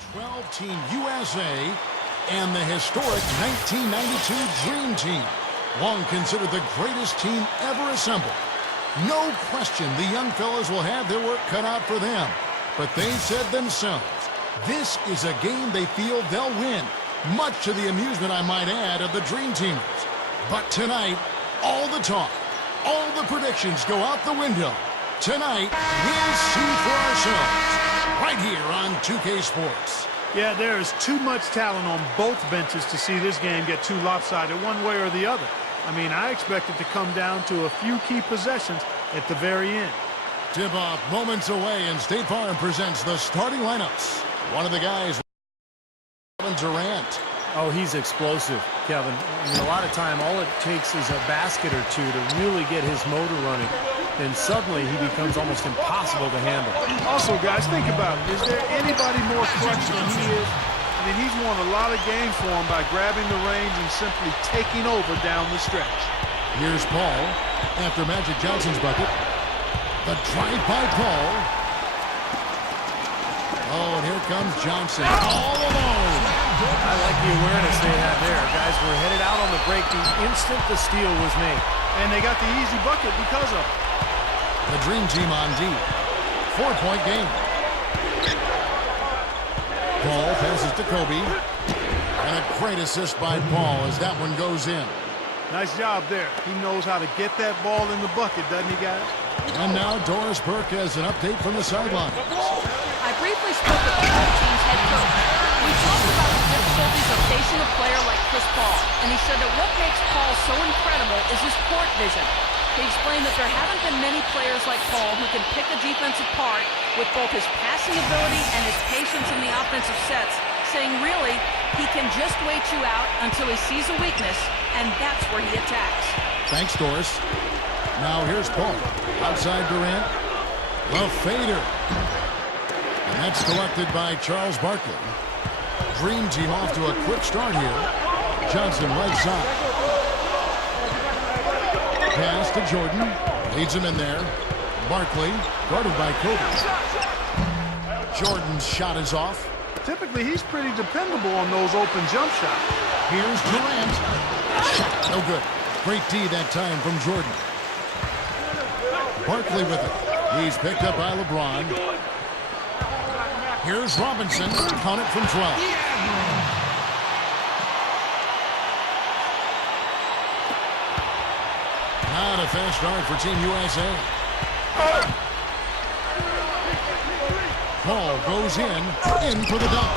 12-team USA and the historic 1992 Dream Team, long considered the greatest team ever assembled. No question the young fellas will have their work cut out for them, but they said themselves, this is a game they feel they'll win, much to the amusement, I might add, of the Dream Teamers. But tonight, all the talk, all the predictions go out the window. Tonight, we'll see for ourselves, right here on 2K Sports. Yeah, there is too much talent on both benches to see this game get too lopsided one way or the other. I mean, I expect it to come down to a few key possessions at the very end. Tip-off moments away, and State Farm presents the starting lineups. One of the guys, Kevin Durant. Oh, he's explosive, Kevin. I mean, a lot of time, all it takes is a basket or two to really get his motor running. And suddenly, he becomes almost impossible to handle. Also, guys, think about it. Is there anybody more clutch than he is? I mean, he's won a lot of games for him by grabbing the reins and simply taking over down the stretch. Here's Paul after Magic Johnson's bucket. The drive by Paul. Oh, and here comes Johnson all alone. I like the awareness they had there. Guys were headed out on the break the instant the steal was made. And they got the easy bucket because of it. The Dream Team on D. 4-point game. Paul passes to Kobe. And a great assist by Paul as that one goes in. Nice job there. He knows how to get that ball in the bucket, doesn't he, guys? And now Doris Burke has an update from the sideline. I briefly spoke with the whole team's head coach. We talked about the difficulties of facing a player like Chris Paul, and he said that what makes Paul so incredible is his court vision. He explained that there haven't been many players like Paul who can pick a defense apart with both his passing ability and his patience in the offensive sets, saying really, he can just wait you out until he sees a weakness, and that's where he attacks. Thanks, Doris. Now here's Paul. Outside Durant. The fader. And that's collected by Charles Barkley. Dream Team off to a quick start here. Johnson right side. Pass to Jordan. Leads him in there. Barkley, guarded by Kobe. Jordan's shot is off. Typically, he's pretty dependable on those open jump shots. Here's Durant. Shot, no good. Great D that time from Jordan. Barkley with it. He's picked up by LeBron. Here's Robinson. Count it from 12. Not a fast start for Team USA. Paul goes in for the dunk.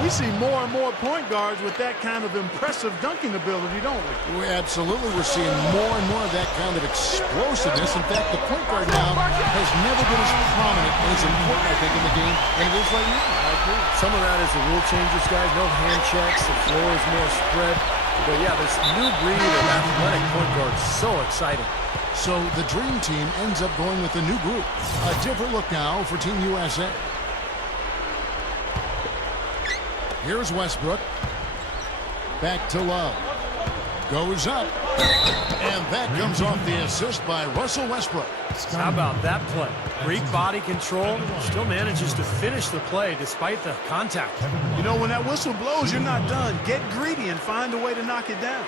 We see more and more point guards with that kind of impressive dunking ability, don't we? Absolutely, we're seeing more and more of that kind of explosiveness. In fact, the point guard now has never been as prominent and as important, I think, in the game than it is right now. I agree. Some of that is the rule changes, guys. No hand checks. The floor is more spread. But yeah, this new breed of athletic point guard is so exciting. So the Dream Team ends up going with a new group. A different look now for Team USA. Here's Westbrook. Back to Love. Goes up. And that comes off the assist by Russell Westbrook. How about that play? Great body control. Still manages to finish the play despite the contact. You know, when that whistle blows, you're not done. Get greedy and find a way to knock it down.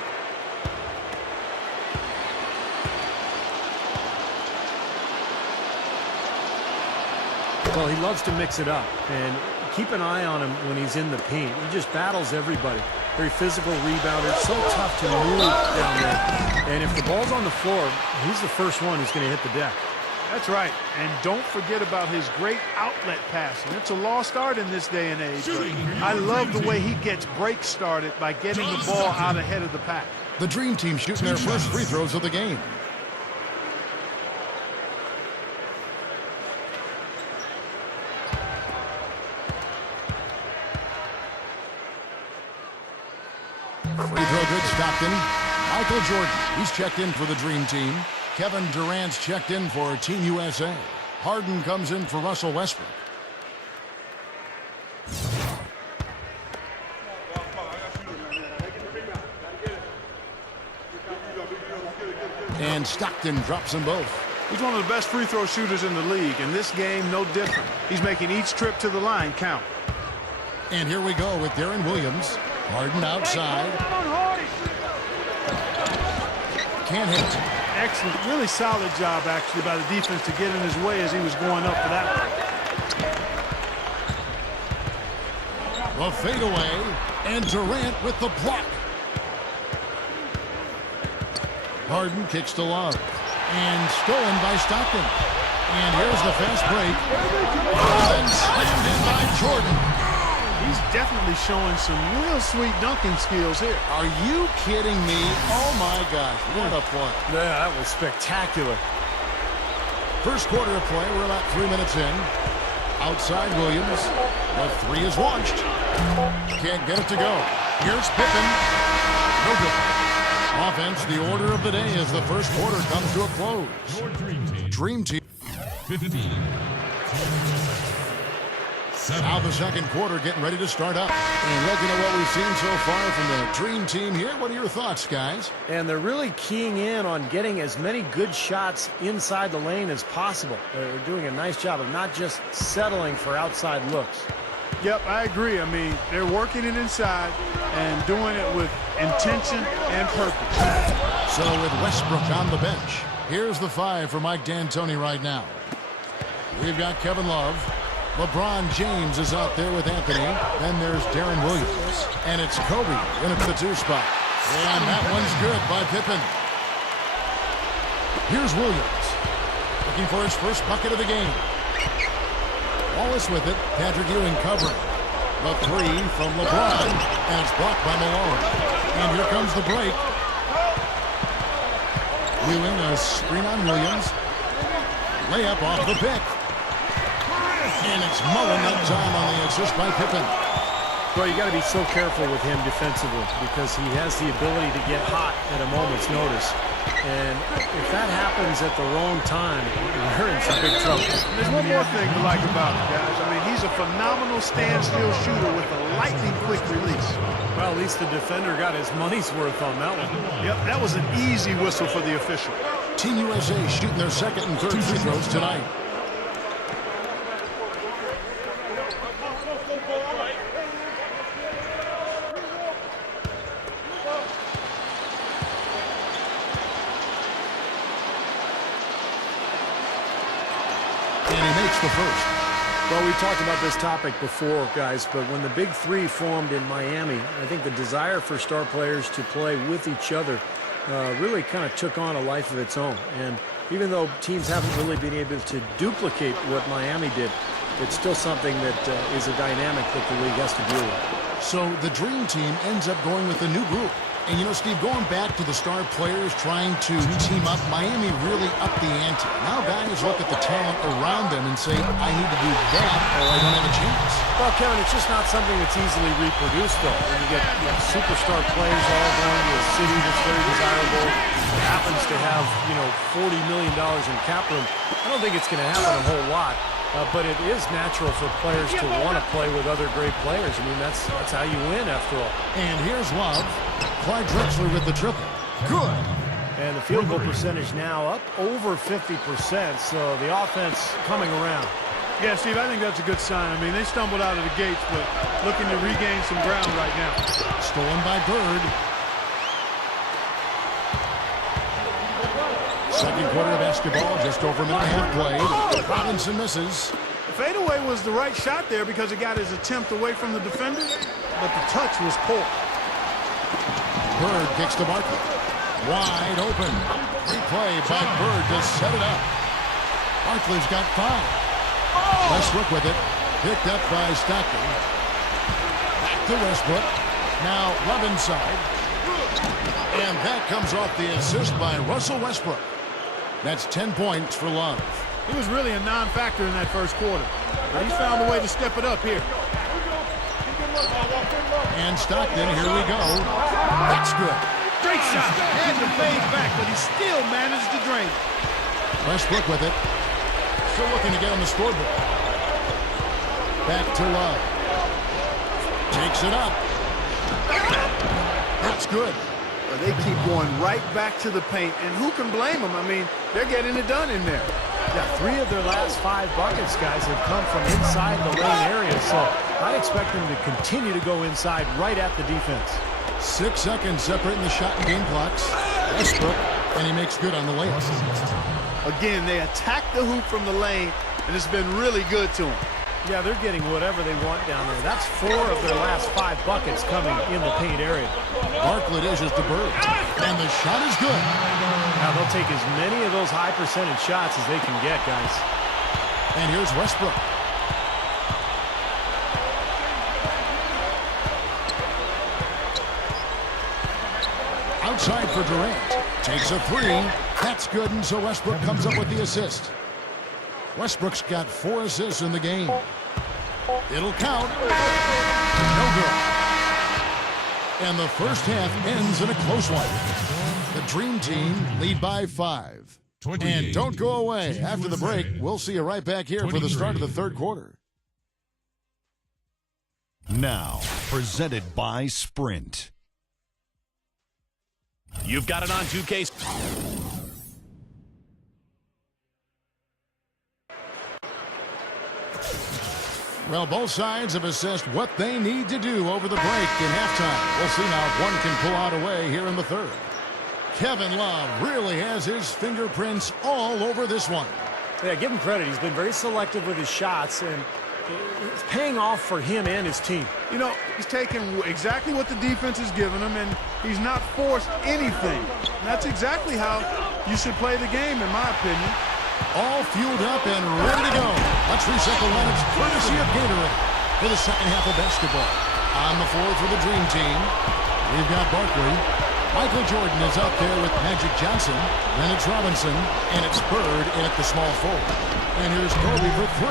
Well, he loves to mix it up, and keep an eye on him when he's in the paint. He just battles everybody. Very physical rebounder, so tough to move down there. And if the ball's on the floor, he's the first one who's going to hit the deck. That's right. And don't forget about his great outlet passing. It's a lost art in this day and age. I love the way he gets breaks started by getting the ball out ahead of the pack. The Dream Team shooting their first free throws of the game. Free throw good, Stockton. Michael Jordan, he's checked in for the Dream Team. Kevin Durant's checked in for Team USA. Harden comes in for Russell Westbrook. And Stockton drops them both. He's one of the best free throw shooters in the league, and this game no different. He's making each trip to the line count. And here we go with Darren Williams. Harden outside. Can't hit. Excellent. Really solid job, actually, by the defense to get in his way as he was going up for that one. The fadeaway. And Durant with the block. Harden kicks to Love. And stolen by Stockton. And here's the fast break. And slammed in by Jordan. He's definitely showing some real sweet dunking skills here. Are you kidding me? Oh, my gosh. What a play. Yeah, that was spectacular. First quarter of play. We're about 3 minutes in. Outside Williams. The three is launched. Can't get it to go. Here's Pippen. No good. Offense, the order of the day as the first quarter comes to a close. Your Dream team. 15. Now the second quarter getting ready to start up. And looking at what we've seen so far from the Dream Team here, what are your thoughts, guys? And they're really keying in on getting as many good shots inside the lane as possible. They're doing a nice job of not just settling for outside looks. Yep, I agree. I mean, they're working it inside and doing it with intention and purpose. So with Westbrook on the bench, here's the five for Mike D'Antoni right now. We've got Kevin Love. LeBron James is out there with Anthony. Then there's Darren Williams. And it's Kobe in at the 2 spot. And that one's good by Pippen. Here's Williams. Looking for his first bucket of the game. Wallace with it. Patrick Ewing covering. The three from LeBron. And it's blocked by Malone. And here comes the break. Ewing, a screen on Williams. Layup off the pick. And it's Mullen that time on the assist by Pippen. Well, you got to be so careful with him defensively because he has the ability to get hot at a moment's notice. And if that happens at the wrong time, you're in some big trouble. There's one more thing to like about him, guys. I mean, he's a phenomenal standstill shooter with a lightning quick release. Well, at least the defender got his money's worth on that one. Yep, that was an easy whistle for the official. Team USA shooting their second and third free throws tonight. The first. Well, we talked about this topic before, guys, but when the Big Three formed in Miami, I think the desire for star players to play with each other really kind of took on a life of its own. And even though teams haven't really been able to duplicate what Miami did, it's still something that is a dynamic that the league has to deal with. So the Dream Team ends up going with a new group. And, you know, Steve, going back to the star players trying to team up, Miami really upped the ante. Now guys look at the talent around them and say, I need to do that or I don't have a chance. Well, Kevin, it's just not something that's easily reproduced, though. When you get superstar players all going to a city that's very desirable, that happens to have, $40 million in cap room, I don't think it's going to happen a whole lot. But it is natural for players to want to play with other great players. I mean, that's how you win, after all. And here's Love. Clyde Drexler with the triple. Good. And the field goal percentage now up over 50%, so the offense coming around. Yeah, Steve, I think that's a good sign. I mean, they stumbled out of the gates, but looking to regain some ground right now. Stolen by Bird. Second quarter of basketball, just over a minute and a half played. Robinson misses. The fadeaway was the right shot there because it got his attempt away from the defender, but the touch was poor. Bird kicks to Barkley. Wide open. Great play by Bird to set it up. Barkley's got 5. Westbrook with it. Picked up by Stockton. Back to Westbrook. Now Love inside. And that comes off the assist by Russell Westbrook. That's 10 points for Love. He was really a non-factor in that first quarter, but he's found a way to step it up here. And Stockton, here we go. That's good. Great shot. Had to fade back, but he still managed to drain it. Westbrook with it. Still looking to get on the scoreboard. Back to Love. Takes it up. That's good. They keep going right back to the paint, and who can blame them? I mean, they're getting it done in there. Yeah, 3 of their last 5 buckets, guys, have come from inside the lane area, so I expect them to continue to go inside right at the defense. 6 seconds separating the shot and game clocks. Westbrook, and he makes good on the layup. Again, they attack the hoop from the lane, and it's been really good to them. Yeah, they're getting whatever they want down there. That's 4 of their last 5 buckets coming in the paint area. Barkley dishes to Bird, and the shot is good. Now they'll take as many of those high percentage shots as they can get, guys. And here's Westbrook. Outside for Durant. Takes a 3. That's good, and so Westbrook comes up with the assist. Westbrook's got 4 assists in the game. It'll count. No good. And the first half ends in a close one. The Dream Team lead by 5. And don't go away. After the break, we'll see you right back here for the start of the third quarter. Now, presented by Sprint. You've got it on 2K. Well, both sides have assessed what they need to do over the break in halftime. We'll see now if one can pull out a way here in the third. Kevin Love really has his fingerprints all over this one. Yeah, give him credit. He's been very selective with his shots, and it's paying off for him and his team. You know, he's taking exactly what the defense has given him, and he's not forced anything. And that's exactly how you should play the game, in my opinion. All fueled up and ready to go. Let's reset the lineups courtesy of Gatorade for the second half of basketball. On the floor for the Dream Team, we've got Barkley. Michael Jordan is out there with Magic Johnson. Then it's Robinson, and it's Bird in at the small forward. And here's Kobe for 3.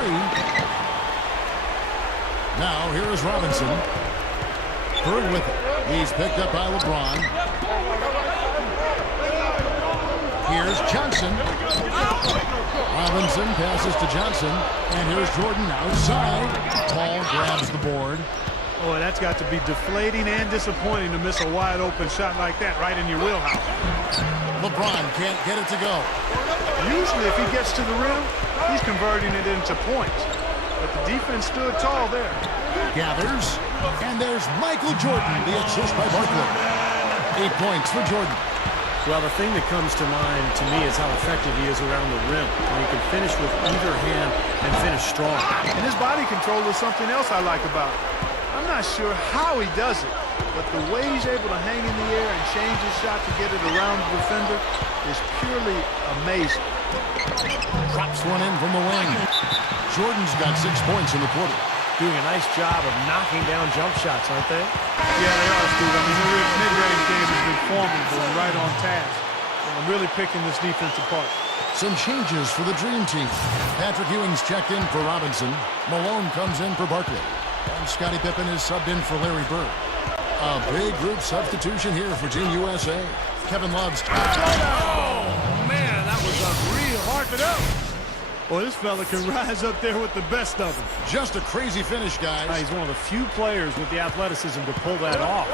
Now here is Robinson. Bird with it. He's picked up by LeBron. Here's Johnson. Robinson passes to Johnson. And here's Jordan outside. Paul grabs the board. Oh, that's got to be deflating and disappointing to miss a wide-open shot like that right in your wheelhouse. LeBron can't get it to go. Usually if he gets to the rim, he's converting it into points. But the defense stood tall there. Gathers. And there's Michael Jordan, the assist by Barkley. 8 points for Jordan. Well, the thing that comes to mind to me is how effective he is around the rim. And he can finish with either hand and finish strong. And his body control is something else I like about him. I'm not sure how he does it, but the way he's able to hang in the air and change his shot to get it around the defender is purely amazing. Drops one in from the wing. Jordan's got 6 points in the quarter. Doing a nice job of knocking down jump shots, aren't they? Yeah, they are, Steve. I mean, their mid-range game has been formidable and right on task. And I'm really picking this defense apart. Some changes for the Dream Team. Patrick Ewing's checked in for Robinson. Malone comes in for Barkley. And Scottie Pippen is subbed in for Larry Bird. A big group substitution here for Team USA. Kevin Love's... Oh, man, that was a real hard to do. Well, this fella can rise up there with the best of them. Just a crazy finish, guys. He's one of the few players with the athleticism to pull that off.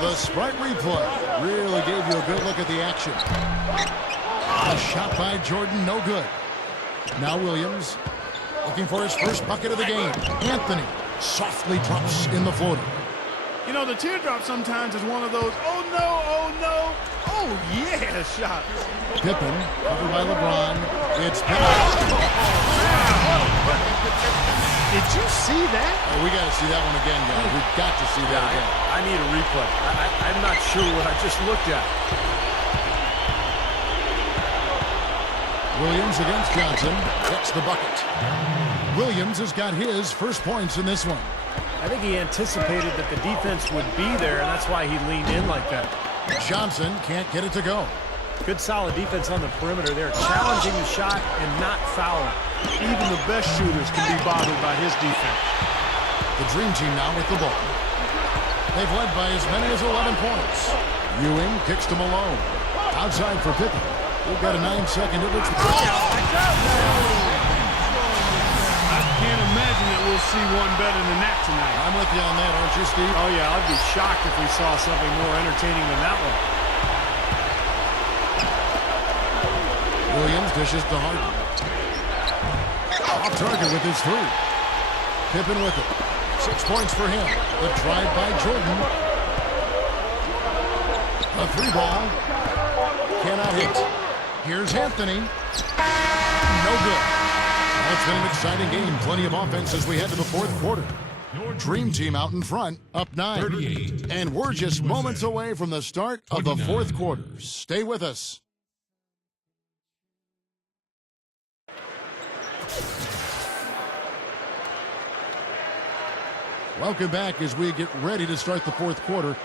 The Sprite replay really gave you a good look at the action. A shot by Jordan, no good. Now Williams looking for his first bucket of the game. Anthony softly drops in the floater. You know, the teardrop sometimes is one of those, oh no, oh no, oh yeah shots. Pippen, covered by LeBron. It's Pippen. Did you see that? Oh, we got to see that one again, guys. We've got to see that again. I need a replay. I'm not sure what I just looked at. Williams against Johnson. Gets the bucket. Williams has got his first points in this one. I think he anticipated that the defense would be there, and that's why he leaned in like that. Johnson can't get it to go. Good solid defense on the perimeter there, challenging the shot and not fouling. Even the best shooters can be bothered by his defense. The Dream Team now with the ball. They've led by as many as 11 points. Ewing kicks to Malone. Outside for Pippen. We've got a 9-second difference. I can't imagine that we'll see one better than that tonight. I'm with you on that, aren't you, Steve? Oh, yeah, I'd be shocked if we saw something more entertaining than that one. Williams dishes to Harden. Off target with his three. Pippen with it. 6 points for him. The drive by Jordan. A three ball. Cannot hit. Here's Anthony. No good. Well, it's been an exciting game. Plenty of offense as we head to the fourth quarter. Dream Team out in front, up 9. 38. And we're just moments away from the start of the fourth quarter. Stay with us. Welcome back as we get ready to start the fourth quarter.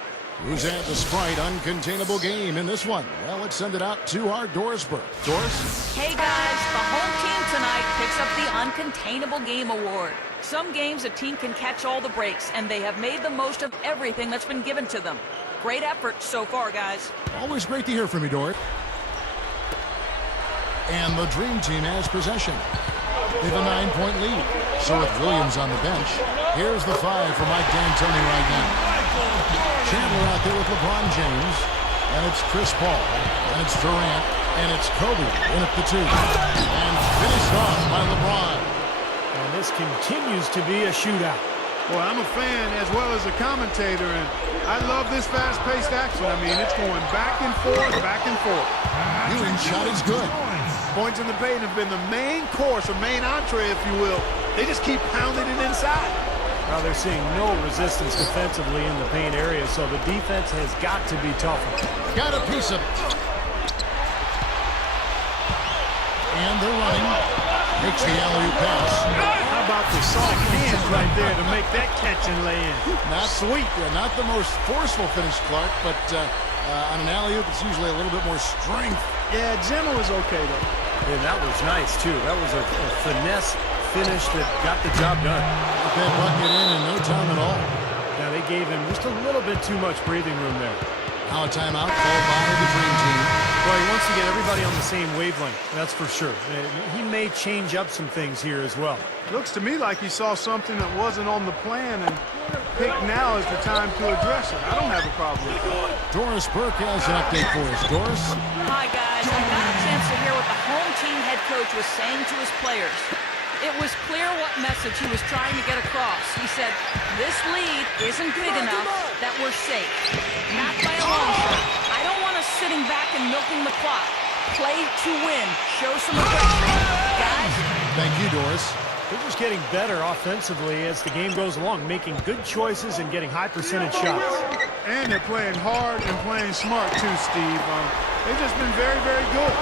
Who's had the Sprite uncontainable game in this one? Well, let's send it out to our Doris Burke. Doris? Hey guys, the home team tonight picks up the Uncontainable Game Award. Some games a team can catch all the breaks, and they have made the most of everything that's been given to them. Great effort so far, guys. Always great to hear from you, Doris. And the Dream Team has possession. They have a 9-point lead. So with Williams on the bench, here's the 5 for Mike D'Antoni right now. Chandler out there with LeBron James, and it's Chris Paul, and it's Durant, and it's Kobe in at the 2. And finished off by LeBron. And this continues to be a shootout. Well, I'm a fan as well as a commentator, and I love this fast-paced action. I mean, it's going back and forth, back and forth. Ewing's shot is good. Points in the paint have been the main course, or main entree, if you will. They just keep pounding it inside. Now they're seeing no resistance defensively in the paint area, so the defense has got to be tougher. Got a piece of it. And they're running. Makes the alley-oop pass. How about the soft hands right there to make that catch and lay in? Not sweet. Not the most forceful finish, Clark, but on an alley-oop, it's usually a little bit more strength. Yeah, Gemma was okay, though. And that was nice, too. That was a finesse finish that got the job done. Got that bucket in no time at all. Now they gave him just a little bit too much breathing room there. Now a timeout called by the Dream Team. Well, he wants to get everybody on the same wavelength, that's for sure. He may change up some things here as well. Looks to me like he saw something that wasn't on the plan and picked now is the time to address it. I don't have a problem with that. Doris Burke has an update for us. Doris? Hi guys, I got a chance to hear what the home team head coach was saying to his players. It was clear what message he was trying to get across. He said, this lead isn't big enough that we're safe. Not by a long shot. I don't want us sitting back and milking the clock. Play to win. Show some aggression. Guys? Thank you, Doris. They're just getting better offensively as the game goes along, making good choices and getting high percentage shots. And they're playing hard and playing smart, too, Steve. They've just been very, very good.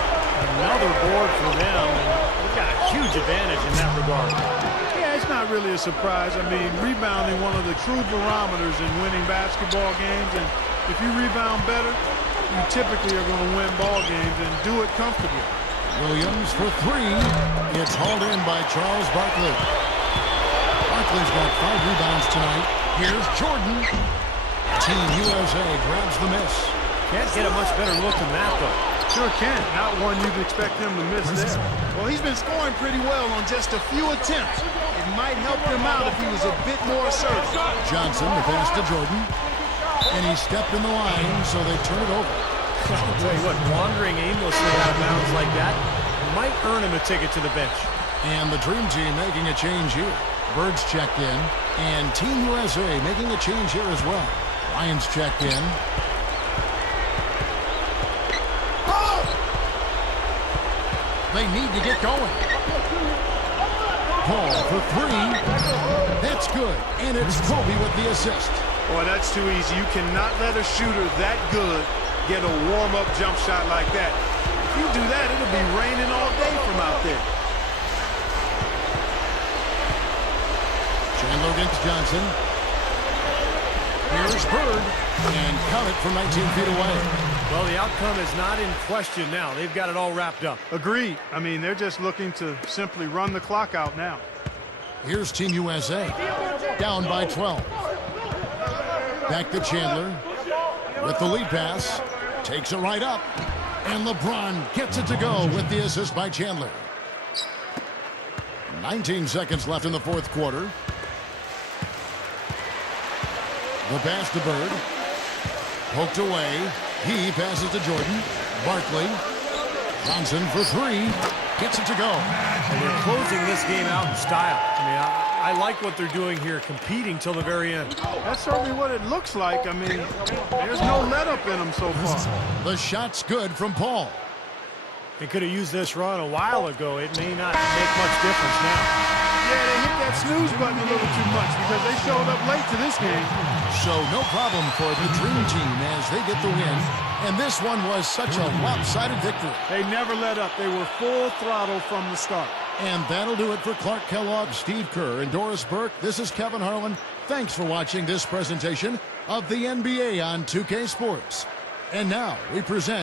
Another board for them, and they've got a huge advantage in that regard. Yeah, it's not really a surprise. I mean, rebounding one of the true barometers in winning basketball games, and if you rebound better, you typically are going to win ball games and do it comfortably. Williams for 3. It's hauled in by Charles Barkley. Barkley's got 5 rebounds tonight. Here's Jordan. Team USA grabs the miss. Can't get a much better look than that, though. Sure can. Not one you'd expect him to miss there. Well, he's been scoring pretty well on just a few attempts. It might help him out if he was a bit more assertive. Johnson, the pass to Jordan. And he stepped in the line, so they turn it over. I'll tell you what, wandering aimlessly out of bounds like that might earn him a ticket to the bench. And the Dream Team making a change here. Birds checked in. And Team USA making a change here as well. Lyons checked in. They need to get going. Paul for 3. That's good. And it's Kobe with the assist. Boy, that's too easy. You cannot let a shooter that good get a warm-up jump shot like that. If you do that, it'll be raining all day from out there. Chandler against Johnson. Here's Bird. And count it from 19 feet away. Well, the outcome is not in question now. They've got it all wrapped up. Agreed. I mean, they're just looking to simply run the clock out now. Here's Team USA. Down by 12. Back to Chandler. With the lead pass. Takes it right up. And LeBron gets it to go with the assist by Chandler. 19 seconds left in the fourth quarter. The pass to Bird. Poked away. He passes to Jordan. Barkley. Johnson for 3. gets it to go. And they're closing this game out in style. I mean, I like what they're doing here, competing till the very end. That's certainly what it looks like. I mean, there's no let-up in them so far. The shot's good from Paul. They could have used this run a while ago. It may not make much difference now. Yeah, they hit that snooze button a little too much because they showed up late to this game. So no problem for the Dream Team as they get the win. And this one was such a lopsided victory. They never let up. They were full throttle from the start. And that'll do it for Clark Kellogg, Steve Kerr, and Doris Burke. This is Kevin Harlan. Thanks for watching this presentation of the NBA on 2K Sports. And now we present